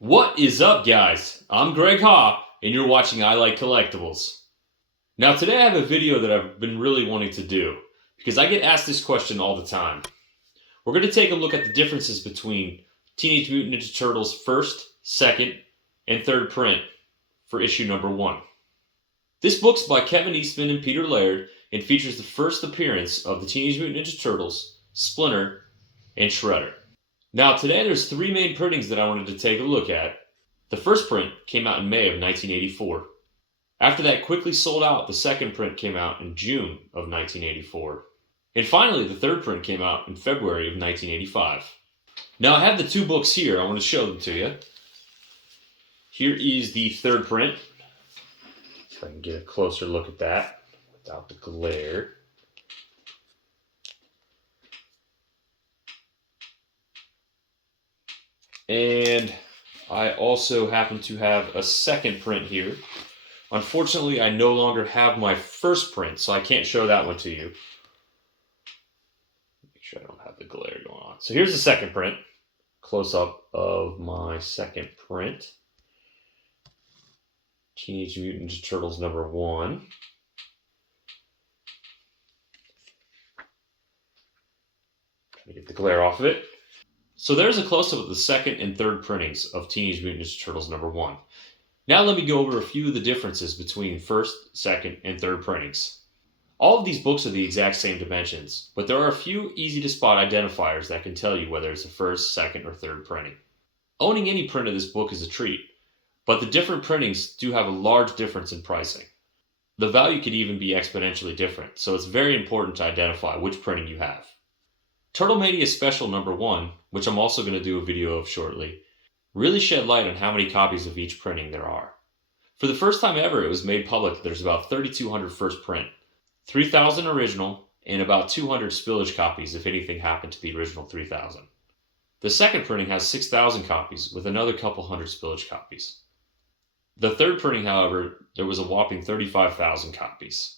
What is up, guys? I'm Greg Haw, and you're watching I Like Collectibles. Now today I have a video that I've been really wanting to do, because I get asked this question all the time. We're going to take a look at the differences between Teenage Mutant Ninja Turtles first, second, and third print for issue number 1. This book's by Kevin Eastman and Peter Laird, and features the first appearance of the Teenage Mutant Ninja Turtles, Splinter, and Shredder. Now today there's 3 main printings that I wanted to take a look at. The first print came out in May of 1984. After that quickly sold out, the second print came out in June of 1984. And finally, the third print came out in February of 1985. Now I have the 2 books here. I want to show them to you. Here is the third print. If I can get a closer look at that without the glare. And I also happen to have a second print here. Unfortunately, I no longer have my first print, so I can't show that one to you. Make sure I don't have the glare going on. So here's the second print. Close up of my second print. Teenage Mutant Ninja Turtles number 1. Trying to get the glare off of it. So there's a close-up of the second and third printings of Teenage Mutant Ninja Turtles number 1. Now let me go over a few of the differences between first, second, and third printings. All of these books are the exact same dimensions, but there are a few easy-to-spot identifiers that can tell you whether it's a first, second, or third printing. Owning any print of this book is a treat, but the different printings do have a large difference in pricing. The value could even be exponentially different, so it's very important to identify which printing you have. Turtlemania Special number 1, which I'm also going to do a video of shortly, really shed light on how many copies of each printing there are. For the first time ever, it was made public that there's about 3,200 first print, 3,000 original, and about 200 spillage copies if anything happened to the original 3,000. The second printing has 6,000 copies, with another couple hundred spillage copies. The third printing, however, there was a whopping 35,000 copies.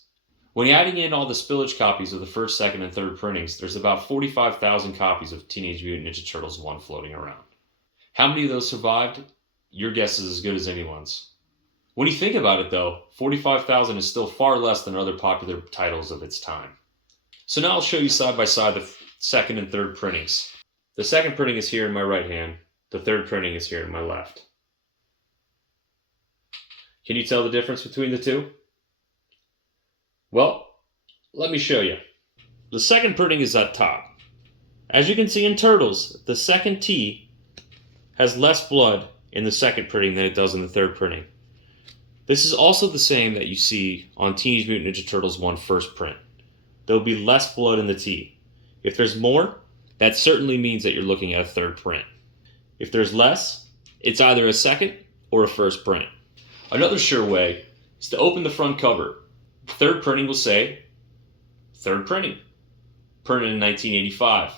When adding in all the spillage copies of the first, second, and third printings, there's about 45,000 copies of Teenage Mutant Ninja Turtles 1 floating around. How many of those survived? Your guess is as good as anyone's. When you think about it though, 45,000 is still far less than other popular titles of its time. So now I'll show you side by side the second and third printings. The second printing is here in my right hand. The third printing is here in my left. Can you tell the difference between the two? Well, let me show you. The second printing is at top. As you can see in Turtles, the second T has less blood in the second printing than it does in the third printing. This is also the same that you see on Teenage Mutant Ninja Turtles 1 first print. There will be less blood in the T. If there's more, that certainly means that you're looking at a third print. If there's less, it's either a second or a first print. Another sure way is to open the front cover. The third printing will say, third printing, printed in 1985.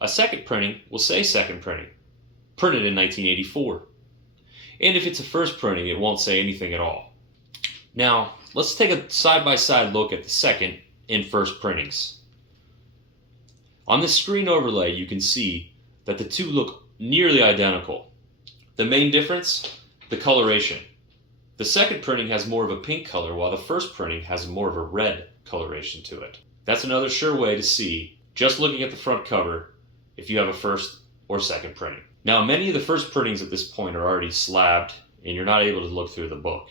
A second printing will say second printing, printed in 1984. And if it's a first printing, it won't say anything at all. Now, let's take a side-by-side look at the second and first printings. On this screen overlay, you can see that the two look nearly identical. The main difference? The coloration. The second printing has more of a pink color, while the first printing has more of a red coloration to it. That's another sure way to see, just looking at the front cover, if you have a first or second printing. Now, many of the first printings at this point are already slabbed, and you're not able to look through the book.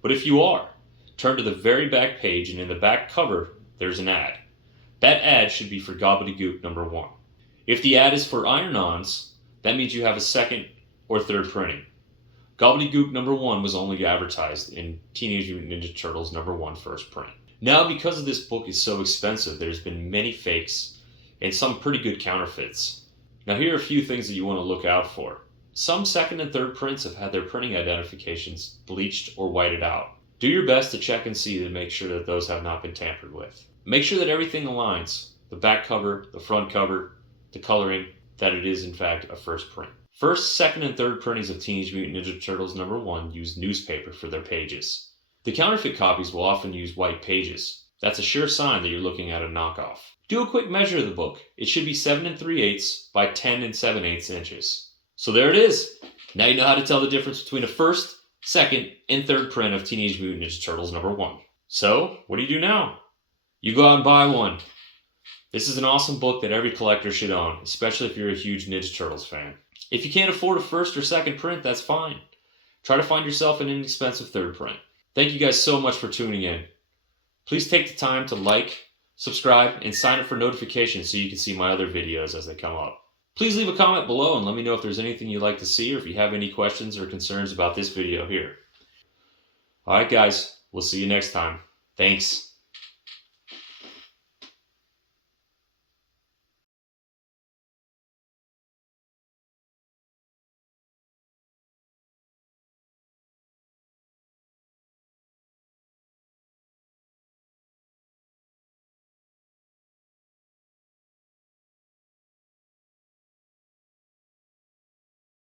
But if you are, turn to the very back page, and in the back cover, there's an ad. That ad should be for Gobbledygook number 1. If the ad is for iron-ons, that means you have a second or third printing. Gobbledygook number 1 was only advertised in Teenage Mutant Ninja Turtles number 1 first print. Now, because this book is so expensive, there's been many fakes and some pretty good counterfeits. Now, here are a few things that you want to look out for. Some second and third prints have had their printing identifications bleached or whited out. Do your best to check and see to make sure that those have not been tampered with. Make sure that everything aligns, the back cover, the front cover, the coloring, that it is in fact a first print. First, second, and third printings of Teenage Mutant Ninja Turtles number 1 use newspaper for their pages. The counterfeit copies will often use white pages. That's a sure sign that you're looking at a knockoff. Do a quick measure of the book. It should be 7 3/8 by 10 7/8 inches. So there it is. Now you know how to tell the difference between a first, second, and third print of Teenage Mutant Ninja Turtles #1. So, what do you do now? You go out and buy one. This is an awesome book that every collector should own, especially if you're a huge Ninja Turtles fan. If you can't afford a first or second print, that's fine. Try to find yourself an inexpensive third print. Thank you guys so much for tuning in. Please take the time to like, subscribe, and sign up for notifications so you can see my other videos as they come up. Please leave a comment below and let me know if there's anything you'd like to see or if you have any questions or concerns about this video here. Alright guys, we'll see you next time. Thanks.